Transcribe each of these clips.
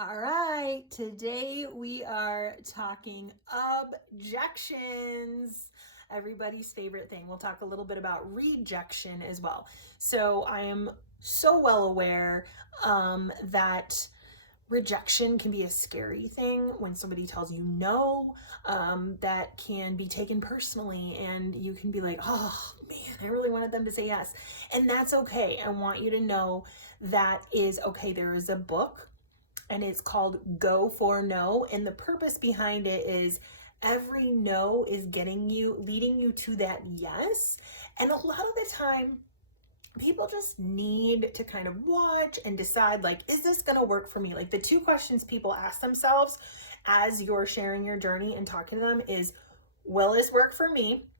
All right, today we are talking objections, everybody's favorite thing. We'll talk a little bit about rejection as well. So I am so well aware that rejection can be a scary thing when somebody tells you no. That can be taken personally, and you can be like, oh man, I really wanted them to say yes. And that's okay. I want you to know that is okay. There is a book and it's called Go for No. And the purpose behind it is every no is leading you to that yes. And a lot of the time, people just need to kind of watch and decide, like, is this going to work for me? Like, the two questions people ask themselves as you're sharing your journey and talking to them is, will this work for me?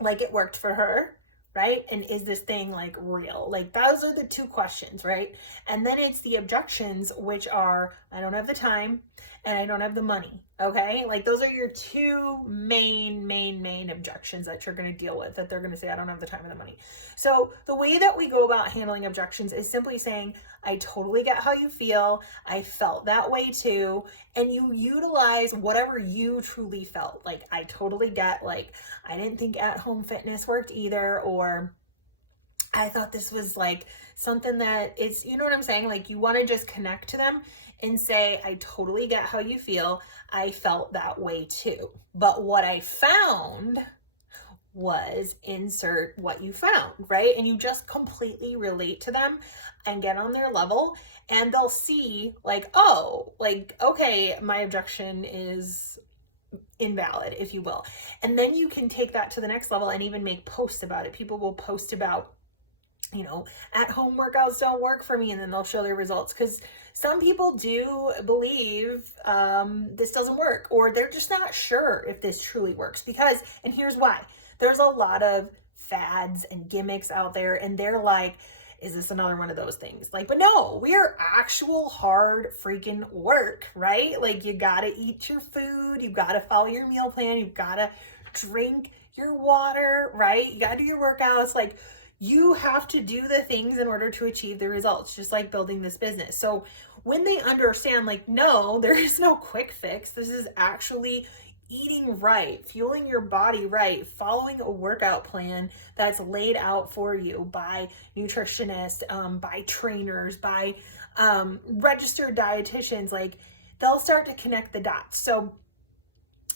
Like it worked for her, right? And is this thing like real? Like, those are the two questions, right? And then it's the objections, which are, I don't have the time and I don't have the money. Okay. Like, those are your two main objections that you're going to deal with, that they're going to say, I don't have the time and the money. So the way that we go about handling objections is simply saying, I totally get how you feel. I felt that way too. And you utilize whatever you truly felt. Like, I totally get, like, I didn't think at-home fitness worked either, or I thought this was like something that it's, you know what I'm saying? Like, you want to just connect to them and say, I totally get how you feel. I felt that way too. But what I found was insert what you found, right? And you just completely relate to them and get on their level, and they'll see, like, oh, like, okay, my objection is invalid, if you will. And then you can take that to the next level and even make posts about it. People will post about, at home workouts don't work for me, and then they'll show their results, because some people do believe this doesn't work, or they're just not sure if this truly works. And here's why: there's a lot of fads and gimmicks out there, and they're like, is this another one of those things? Like, but no, we are actual hard freaking work, right? Like, you gotta eat your food, you gotta follow your meal plan, you gotta drink your water, right? You gotta do your workouts. Like, you have to do the things in order to achieve the results, just like building this business. So when they understand, like, no, there is no quick fix. This is actually eating right, fueling your body right, following a workout plan that's laid out for you by nutritionists, by trainers, by registered dietitians. Like, they'll start to connect the dots. So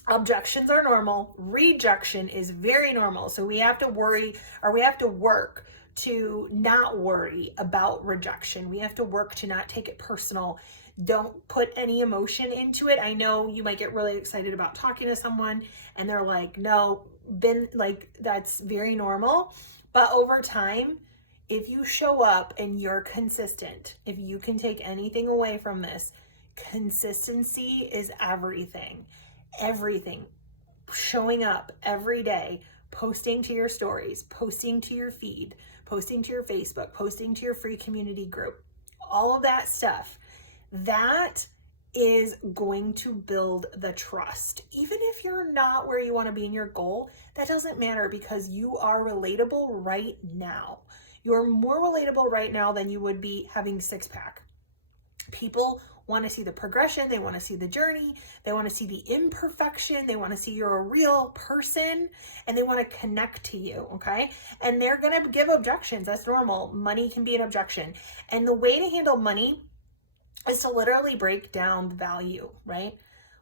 objections are normal. Rejection is very normal. So we have to work to not worry about rejection. We have to work to not take it personal. Don't put any emotion into it. I know you might get really excited about talking to someone and they're like, no, that's very normal. But over time, if you show up and you're consistent, if you can take anything away from this, consistency is everything. Everything. Showing up every day, posting to your stories, posting to your feed, posting to your Facebook, posting to your free community group, all of that stuff, that is going to build the trust. Even if you're not where you want to be in your goal, that doesn't matter, because you are relatable right now. You're more relatable right now than you would be having six-pack. People want to see the progression. They want to see the journey. They want to see the imperfection. They want to see you're a real person, and they want to connect to you. Okay. And they're going to give objections. That's normal. Money can be an objection. And the way to handle money is to literally break down the value, right?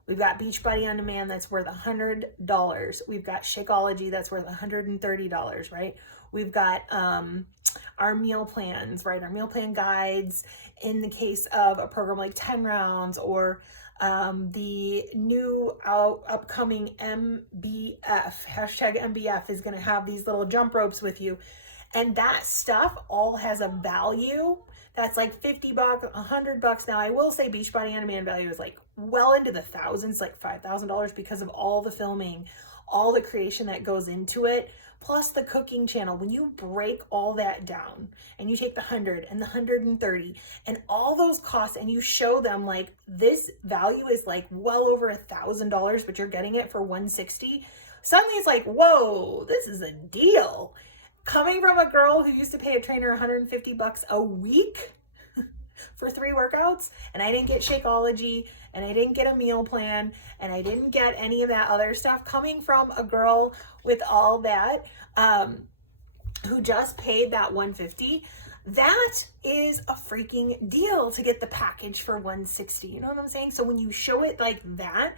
We've got Beachbody On Demand that's worth $100. We've got Shakeology that's worth $130, right? We've got our meal plans, right? Our meal plan guides in the case of a program like 10 rounds, or the new upcoming MBF, hashtag MBF, is going to have these little jump ropes with you. And that stuff all has a value that's like $50, $100. Now, I will say Beachbody On Demand value is like well into the thousands, like $5,000, because of all the filming, all the creation that goes into it, plus the cooking channel. When you break all that down and you take the 100 and the 130 and all those costs, and you show them, like, this value is like well over $1,000, but you're getting it for 160, suddenly it's like, whoa, this is a deal. Coming from a girl who used to pay a trainer $150 a week, for 3 workouts, and I didn't get Shakeology, and I didn't get a meal plan, and I didn't get any of that other stuff coming from a girl with all that, who just paid that $150. That is a freaking deal to get the package for $160. You know what I'm saying? So when you show it like that,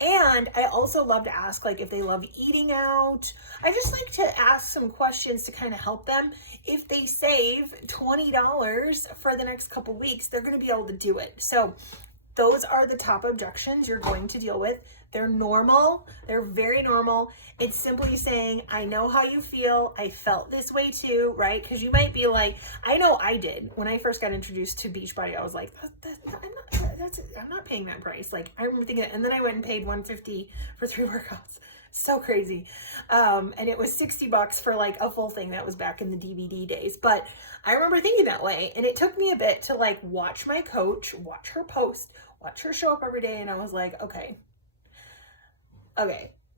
and I also love to ask, like, if they love eating out. I just like to ask some questions to kind of help them. If they save $20 for the next couple weeks, they're going to be able to do it. So those are the top objections you're going to deal with. They're normal. They're very normal. It's simply saying, I know how you feel. I felt this way too, right? Because you might be like, I know I did. When I first got introduced to Beachbody, I was like, I'm not paying that price. Like, I remember thinking that. And then I went and paid $150 for 3 workouts. So crazy. And it was $60 for like a full thing. That was back in the DVD days. But I remember thinking that way. And it took me a bit to like watch my coach, watch her post, watch her show up every day. And I was like, okay,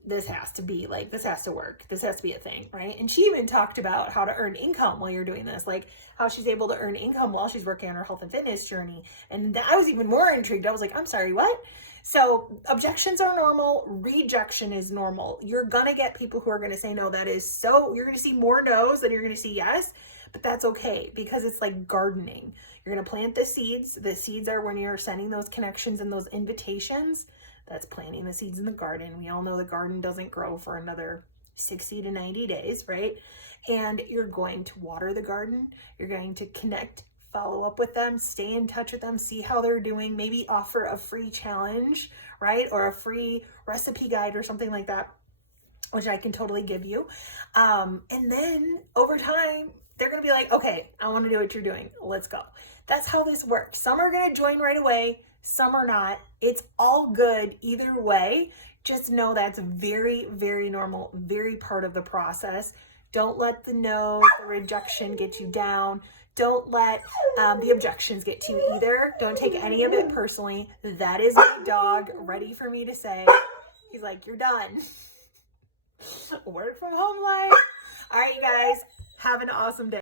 this has to be like, this has to work. This has to be a thing, right? And she even talked about how to earn income while you're doing this, like how she's able to earn income while she's working on her health and fitness journey. And I was even more intrigued. I was like, I'm sorry, what? So objections are normal. Rejection is normal. You're going to get people who are going to say no. That is so, you're going to see more no's than you're going to see yes, but that's okay because it's like gardening. You're going to plant the seeds. The seeds are when you're sending those connections and those invitations. That's planting the seeds in the garden. We all know the garden doesn't grow for another 60 to 90 days, right? And you're going to water the garden. You're going to connect, follow up with them, stay in touch with them, see how they're doing, maybe offer a free challenge, right? Or a free recipe guide or something like that, which I can totally give you. And then over time, they're going to be like, okay, I want to do what you're doing. Let's go. That's how this works. Some are going to join right away. Some are not. It's all good either way. Just know that's very, very normal, very part of the process. Don't let the no, the rejection get you down. Don't let the objections get to you either. Don't take any of it personally. That is my dog ready for me to say. He's like, you're done. Work from home life. All right, you guys, have an awesome day.